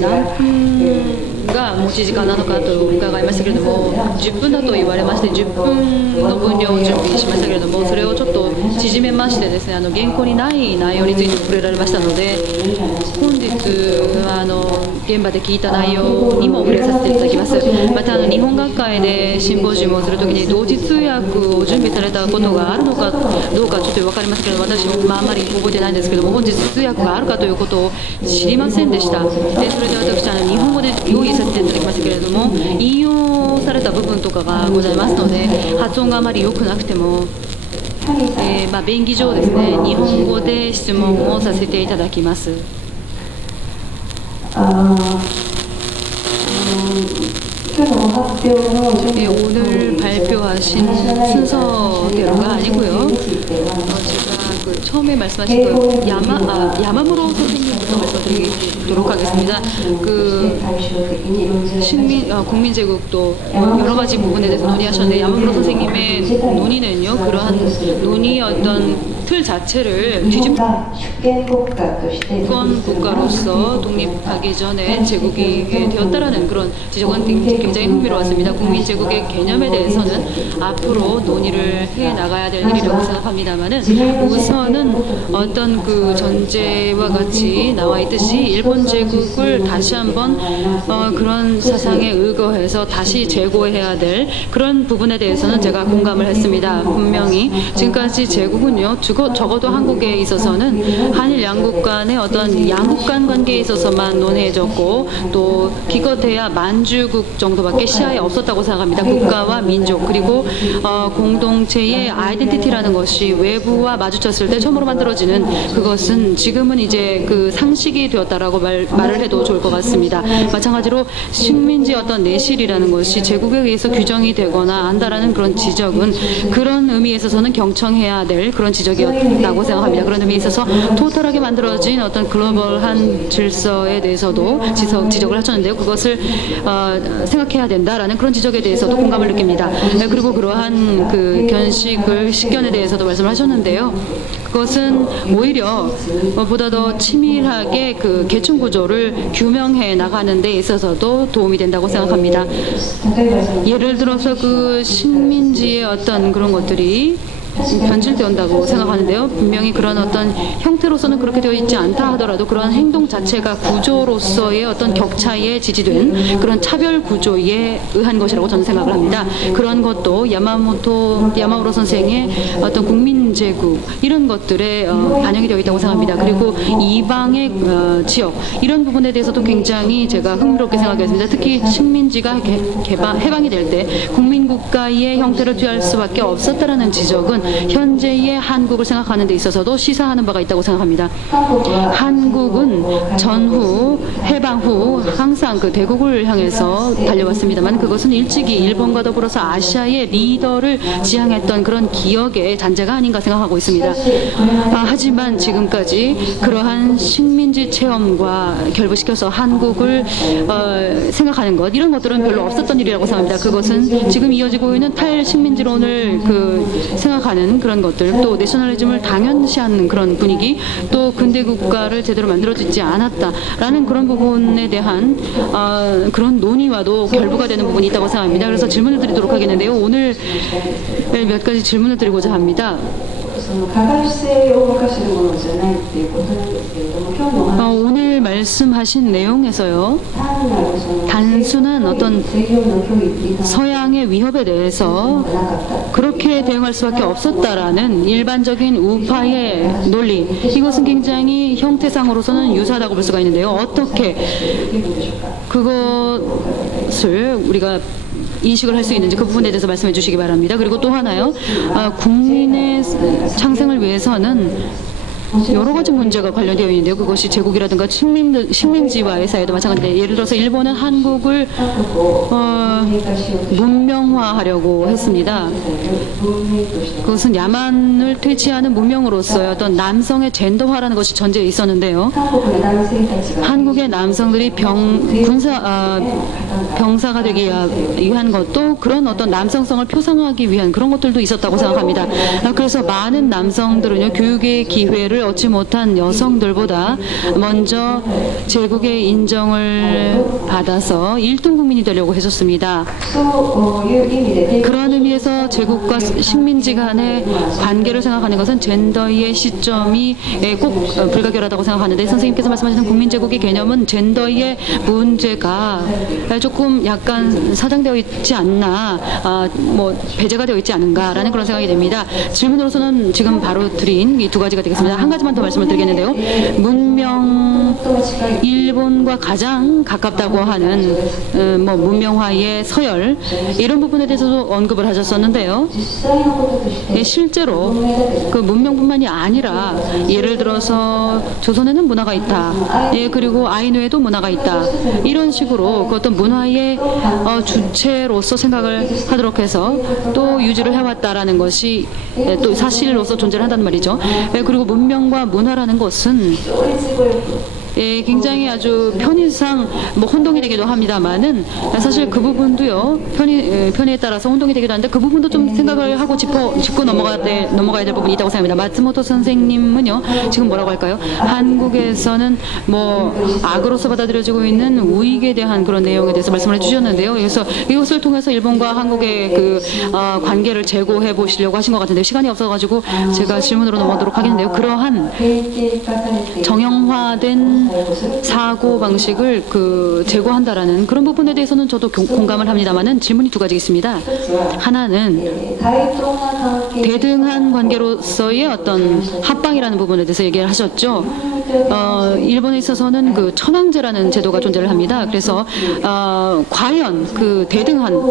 何分が持ち時間なのかと伺いましたけれども、10分だと言われまして、10分の分量を準備しましたけれども、それをちょっと縮めましてですね、原稿にない内容について触れられましたので、本日は現場で聞いた内容にも触れさせていただきます。また日本学会でシンポジウムをするときに同時通訳を準備されたことがあるのかどうかちょっと分かりますけれども、私もあんまり覚えてないんですけども、本日通訳があるかということを知りませんでした。でそれで私日本語で用意させていただきましたけれども、引用された部分とかがございますので、発音があまり良くなくても、便宜上ですね、日本語で質問をさせていただきます。오늘 발표하신 순서대로가 아니고요. 제가 처음에 말씀하신 야마무로 선생님부터 말씀드리도록 하겠습니다. 국민제국도 여러 가지 부분에 대해서 논의하셨는데, 야마무로 선생님의 논의는요, 그러한 논의의 어떤 틀 자체를 주권 국가로서 독립하기 전에 제국이 되었다라는 그런 지적은 굉장히 흥미로웠습니다. 국민제국의 개념에 대해서는 앞으로 논의를 해 나가야 될 일이라고 생각합니다만은, 우선은 어떤 그 전제와 같이 나와 있듯이 일본 제국을 다시 한번 그런 사상에 의거해서 다시 재고해야 될 그런 부분에 대해서는 제가 공감을 했습니다. 분명히 지금까지 제국은요, 적어도 한국에 있어서는 한일 양국 간의 어떤 양국 간 관계에 있어서만 논해졌고, 또 기껏해야 만주국 정도밖에 시야에 없었다고 생각합니다. 국가와 민족, 그리고 공동체의 아이덴티티라는 것이 외부와 마주쳤을 때 처음으로 만들어지는, 그것은 지금은 이제 그 상식이 되었다라고 말을 해도 좋을 것 같습니다. 마찬가지로 식민지 어떤 내실이라는 것이 제국에 의해서 규정이 되거나 한다라는 그런 지적은 그런 의미에 있어서는 경청해야 될 그런 지적이었다고 생각합니다. 그런 의미에 있어서 토탈하게 만들어진 어떤 글로벌한 질서에 대해서도 지적을 하셨는데요. 그것을 생각해야 된다라는 그런 지적에 대해서도 공감을 느낍니다. 그리고 그러한 그 식견에 대해서도 말씀을 하셨는데요. 그것은 오히려 보다 더 치밀하게 그 계층 구조를 규명해 나가는 데 있어서도 도움이 된다고 생각합니다. 예를 들어서 그 식민지의 어떤 그런 것들이 변질되었다고 생각하는데요. 분명히 그런 어떤 형태로서는 그렇게 되어 있지 않다 하더라도 그런 행동 자체가 구조로서의 어떤 격차에 지지된 그런 차별 구조에 의한 것이라고 저는 생각을 합니다. 그런 것도 야마무로 선생의 어떤 국민제국 이런 것들에 반영이 되어 있다고 생각합니다. 그리고 이방의 지역 이런 부분에 대해서도 굉장히 제가 흥미롭게 생각했습니다. 특히 식민지가 해방이 될 때 국민국가의 형태를 취할 수밖에 없었다라는 지적은 현재의 한국을 생각하는 데 있어서도 시사하는 바가 있다고 생각합니다. 한국은 전후 해방 후 항상 그 대국을 향해서 달려왔습니다만, 그것은 일찍이 일본과 더불어서 아시아의 리더를 지향했던 그런 기억의 잔재가 아닌가 생각하고 있습니다. 하지만 지금까지 그러한 식민지 체험과 결부시켜서 한국을 생각하는 것, 이런 것들은 별로 없었던 일이라고 생각합니다. 그것은 지금 이어지고 있는 탈식민지론을 생각하는 그런 것들, 또 내셔널리즘을 당연시하는 그런 분위기, 또 근대 국가를 제대로 만들어지지 않았다라는 그런 부분에 대한 그런 논의와도 결부가 되는 부분이 있다고 생각합니다. 그래서 질문을 드리도록 하겠는데요. 오늘 몇 가지 질문을 드리고자 합니다. 오늘 말씀하신 내용에서요, 단순한 어떤 서양의 위협에 대해서 그렇게 대응할 수밖에 없었다라는 일반적인 우파의 논리, 이것은 굉장히 형태상으로서는 유사하다고 볼 수가 있는데요. 어떻게 그것을 우리가 인식을 할 수 있는지 그 부분에 대해서 말씀해 주시기 바랍니다. 그리고 또 하나요, 국민의 창생을 위해서는 여러 가지 문제가 관련되어 있는데요. 그것이 제국이라든가 식민지와의 사이도 마찬가지인데, 예를 들어서 일본은 한국을 문명화하려고 했습니다. 그것은 야만을 퇴치하는 문명으로서의 어떤 남성의 젠더화라는 것이 전제에 있었는데요. 한국의 남성들이 병사가 되기 위한 것도 그런 어떤 남성성을 표상하기 위한 그런 것들도 있었다고 생각합니다. 그래서 많은 남성들은요, 교육의 기회를 얻지 못한 여성들보다 먼저 제국의 인정을 받아서 1등 국민이 되려고 했었습니다. 그런 의미에서 제국과 식민지 간의 관계를 생각하는 것은 젠더의 시점이 꼭 불가결하다고 생각하는데, 선생님께서 말씀하시는 국민제국의 개념은 젠더의 문제가 조금 약간 사장되어 있지 않나, 배제가 되어 있지 않은가라는 그런 생각이 됩니다. 질문으로서는 지금 바로 드린 이 두 가지가 되겠습니다. 한 가지만 더 말씀을 드리겠는데요. 문명, 일본과 가장 가깝다고 하는 문명화의 서열, 이런 부분에 대해서도 언급을 하셨었는데요. 실제로 그 문명뿐만이 아니라 예를 들어서 조선에는 문화가 있다, 그리고 아이누에도 문화가 있다, 이런 식으로 그 어떤 문화의 주체로서 생각을 하도록 해서 또 유지를 해왔다라는 것이 또 사실로서 존재를 한다는 말이죠. 그리고 문명과 문화라는 것은 굉장히 아주 편의상 혼동이 되기도 합니다만은, 사실 그 부분도요, 편의에 따라서 혼동이 되기도 하는데, 그 부분도 좀 생각을 하고 짚고 넘어가야 될 부분이 있다고 생각합니다. 마츠모토 선생님은요, 지금 뭐라고 할까요? 한국에서는 악으로서 받아들여지고 있는 우익에 대한 그런 내용에 대해서 말씀을 해주셨는데요. 그래서 이것을 통해서 일본과 한국의 그 관계를 재고해 보시려고 하신 것 같은데, 시간이 없어가지고 제가 질문으로 넘어가도록 하겠는데요. 그러한 정형화된 사고 방식을 제고한다라는 그런 부분에 대해서는 저도 공감을 합니다만은, 질문이 두 가지 있습니다. 하나는 대등한 관계로서의 어떤 합방이라는 부분에 대해서 얘기를 하셨죠. 일본에 있어서는 그 천황제라는 제도가 존재를 합니다. 그래서 과연 그 대등하게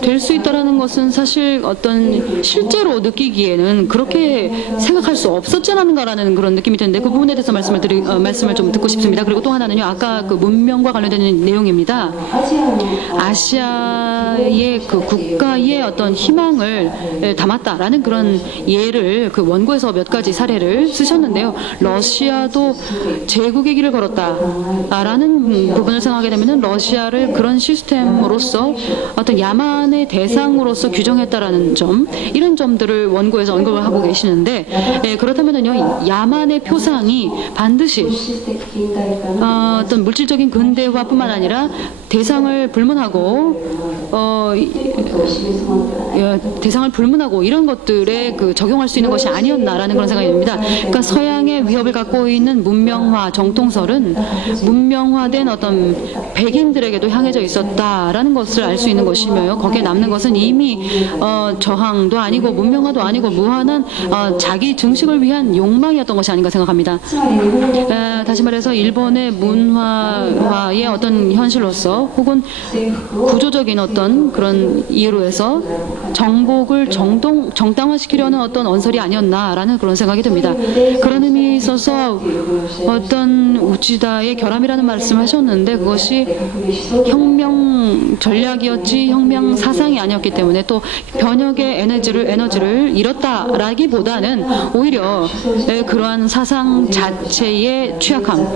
될 수 있다라는 것은 사실 어떤 실제로 느끼기에는 그렇게 생각할 수 없었지 않은가라는 그런 느낌이 드는데, 그 부분에 대해서 말씀을 좀 듣고 싶습니다. 그리고 또 하나는요, 아까 그 문명과 관련된 내용입니다. 아시아의 그 국가의 어떤 희망을 담았다라는 그런 예를 그 원고에서 몇 가지 사례를 쓰셨는데요. 러시아도 제국의 길을 걸었다라는 부분을 생각하게 되면은, 러시아를 그런 시스템으로서 어떤 야만의 대상으로서 규정했다라는 점, 이런 점들을 원고에서 언급을 하고 계시는데, 그렇다면은요, 야만의 표상이 반드시 어떤 물질적인 근대화뿐만 아니라 대상을 불문하고 이런 것들에 적용할 수 있는 것이 아니었나라는 그런 생각이 듭니다. 그러니까 서양의 위협을 갖고 있는 문명화 정통설은 문명화된 어떤 백인들에게도 향해져 있었다라는 것을 알 수 있는 것이며, 거기에 남는 것은 이미 저항도 아니고 문명화도 아니고 무한한 자기 증식을 위한 욕망이었던 것이 아닌가 생각합니다. 다시 말해서 일본의 문화화의 어떤 현실로서, 혹은 구조적인 어떤 그런 이유로 해서 정복을 정당화시키려는 어떤 언설이 아니었나라는 그런 생각이 듭니다. 그런 의미에 있어서 어떤 우치다의 결함이라는 말씀을 하셨는데, 그것이 혁명 전략이었지 혁명 사상이 아니었기 때문에, 또 변혁의 에너지를 잃었다라기보다는 오히려 그러한 사상 자체의 취약함,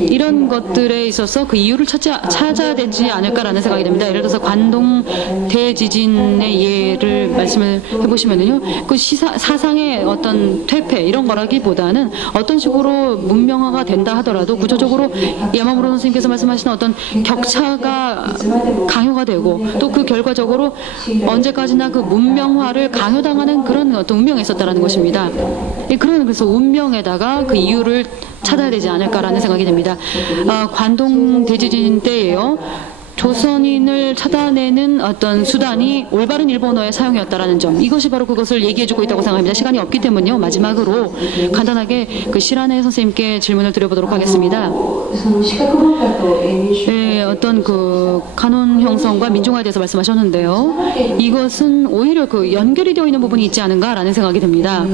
이런 것들에 있어서 그 이유를 찾아야 되지 않을까라는 생각이 듭니다. 예를 들어서 관동 대지진의 예를 말씀을 해보시면은요, 그 사상의 어떤 퇴폐 이런 거라기보다는 어떤 식으로 문명화가 된다 하더라도 구조적으로 야마무로 선생님께서 말씀하시는 어떤 격차가 강요가 되고, 또 그 결과적으로 언제까지나 그 문명화를 강요당하는 그런 어떤 운명이 있었다라는 것입니다. 그래서 운명에다가 그 이유를 찾아야 되지 않을까라는 생각이 듭니다. 관동 대지진 때예요. 조선인을 찾아내는 어떤 수단이 올바른 일본어의 사용이었다라는 점, 이것이 바로 그것을 얘기해주고 있다고 생각합니다. 시간이 없기 때문에요. 마지막으로 간단하게 그 시라네 선생님께 질문을 드려보도록 하겠습니다. 어떤 그 카논 형성과 민중화에 대해서 말씀하셨는데요. 이것은 오히려 그 연결이 되어 있는 부분이 있지 않은가라는 생각이 듭니다.